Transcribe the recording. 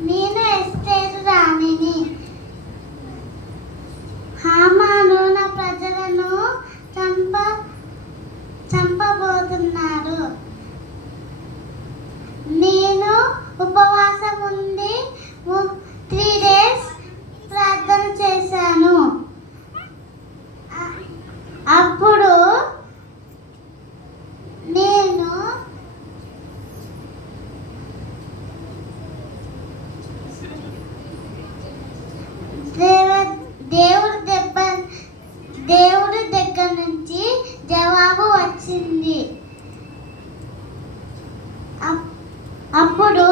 నేను ఎస్తేరు రాణిని. హామాను నా ప్రజలను చంప చంపబోతున్నారు. నేను ఉపవాసం ఉండి వచ్చింది. అప్పుడు